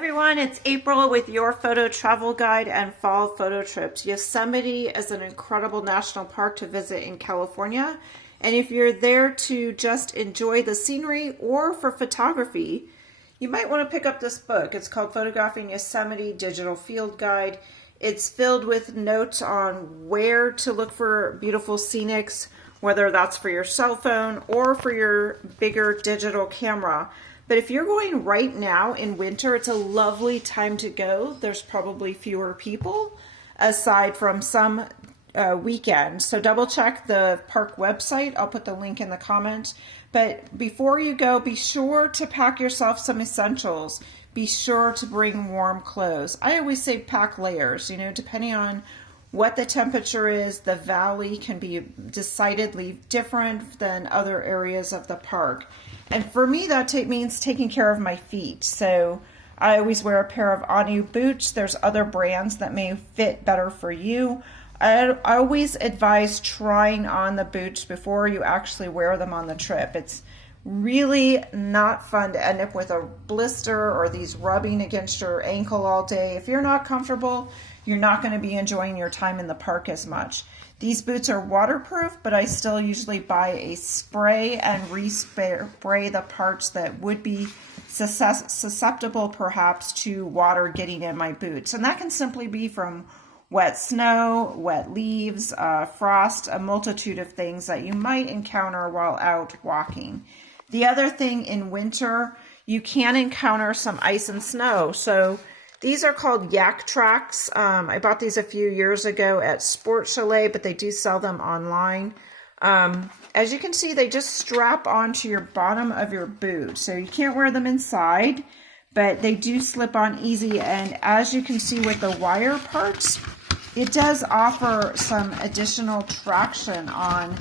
Everyone, it's April with your photo travel guide and fall photo trips. Yosemite is an incredible national park to visit in California. And if you're there to just enjoy the scenery or for photography, you might want to pick up this book. It's called Photographing Yosemite Digital Field Guide. It's filled with notes on where to look for beautiful scenics, whether that's for your cell phone or for your bigger digital camera. But if you're going right now in winter, it's a lovely time to go. There's probably fewer people aside from some weekends. So double check the park website. I'll put the link in the comments. But before you go, be sure to pack yourself some essentials. Be sure to bring warm clothes. I always say pack layers, depending on what the temperature is. The valley can be decidedly different than other areas of the park. And for me, that means taking care of my feet. So I always wear a pair of Anu boots. There's other brands that may fit better for you. I always advise trying on the boots before you actually wear them on the trip. It's really not fun to end up with a blister or these rubbing against your ankle all day. If you're not comfortable, you're not going to be enjoying your time in the park as much. These boots are waterproof, but I still usually buy a spray and respray the parts that would be susceptible perhaps to water getting in my boots. And that can simply be from wet snow, wet leaves, frost, a multitude of things that you might encounter while out walking. The other thing in winter, you can encounter some ice and snow. So these are called yak tracks. I bought these a few years ago at Sport Chalet, but they do sell them online. As you can see, they just strap onto your bottom of your boot. So you can't wear them inside, but they do slip on easy. And as you can see with the wire parts, it does offer some additional traction on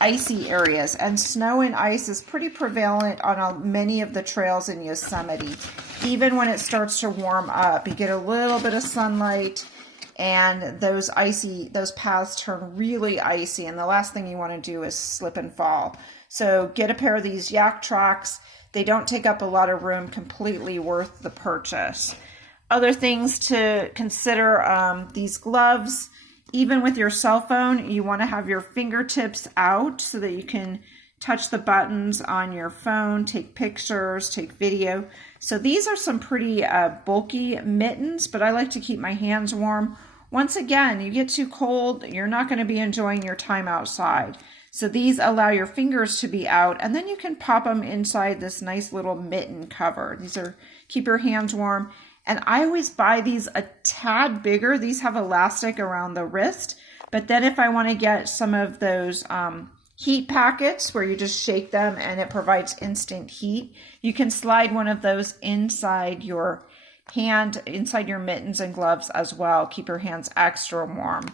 icy areas, and snow and ice is pretty prevalent on many of the trails in Yosemite. Even when it starts to warm up, you get a little bit of sunlight and those paths turn really icy, and the last thing you want to do is slip and fall. So get a pair of these yak tracks. They don't take up a lot of room, completely worth the purchase. Other things to consider, these gloves. Even with your cell phone, you want to have your fingertips out so that you can touch the buttons on your phone, take pictures, take video. So these are some pretty bulky mittens, but I like to keep my hands warm. Once again, you get too cold, you're not going to be enjoying your time outside. So these allow your fingers to be out, and then you can pop them inside this nice little mitten cover. These are keep your hands warm. And I always buy these a tad bigger. These have elastic around the wrist. But then if I want to get some of those heat packets where you just shake them and it provides instant heat, you can slide one of those inside your hand, inside your mittens and gloves as well. Keep your hands extra warm.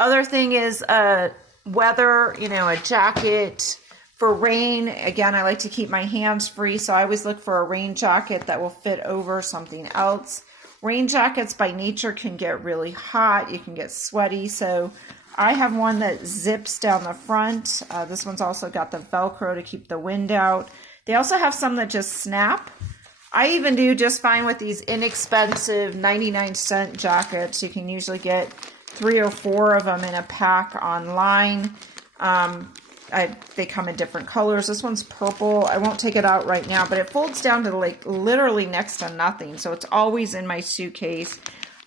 Other thing is weather, a jacket. For rain, again, I like to keep my hands free, so I always look for a rain jacket that will fit over something else. Rain jackets by nature can get really hot. You can get sweaty, so I have one that zips down the front. This one's also got the Velcro to keep the wind out. They also have some that just snap. I even do just fine with these inexpensive 99-cent jackets. You can usually get 3 or 4 of them in a pack online. They come in different colors. This one's purple. I won't take it out right now, but it folds down to like literally next to nothing. So it's always in my suitcase,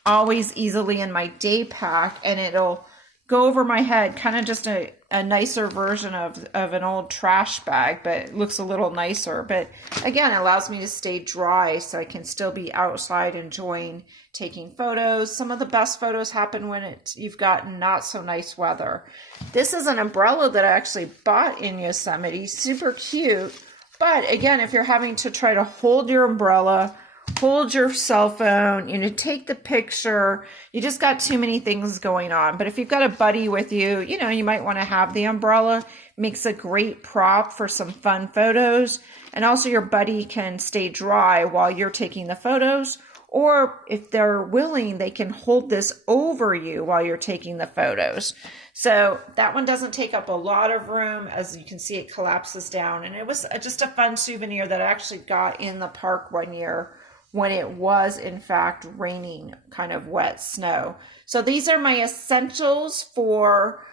always easily in my day pack, and it'll go over my head, kind of just a nicer version of an old trash bag, but it looks a little nicer. But again, it allows me to stay dry so I can still be outside enjoying taking photos. Some of the best photos happen when you've got not so nice weather. This is an umbrella that I actually bought in Yosemite, super cute. But again, if you're having to try to hold your umbrella, hold your cell phone, take the picture, you just got too many things going on. But if you've got a buddy with you, you might want to have the umbrella. Makes a great prop for some fun photos. And also your buddy can stay dry while you're taking the photos. Or if they're willing, they can hold this over you while you're taking the photos. So that one doesn't take up a lot of room. As you can see, it collapses down. And it was just a fun souvenir that I actually got in the park one year when it was in fact raining, kind of wet snow. So these are my essentials for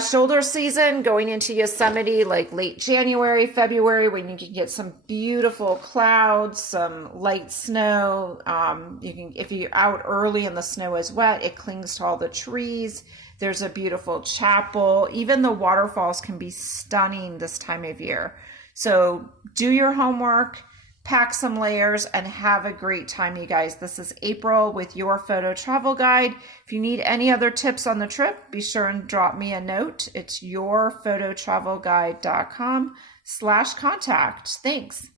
shoulder season, going into Yosemite like late January, February, when you can get some beautiful clouds, some light snow. You can, if you're out early and the snow is wet, it clings to all the trees. There's a beautiful chapel. Even the waterfalls can be stunning this time of year. So do your homework, pack some layers, and have a great time, you guys. This is April with Your Photo Travel Guide. If you need any other tips on the trip, be sure and drop me a note. It's yourphototravelguide.com/contact. Thanks.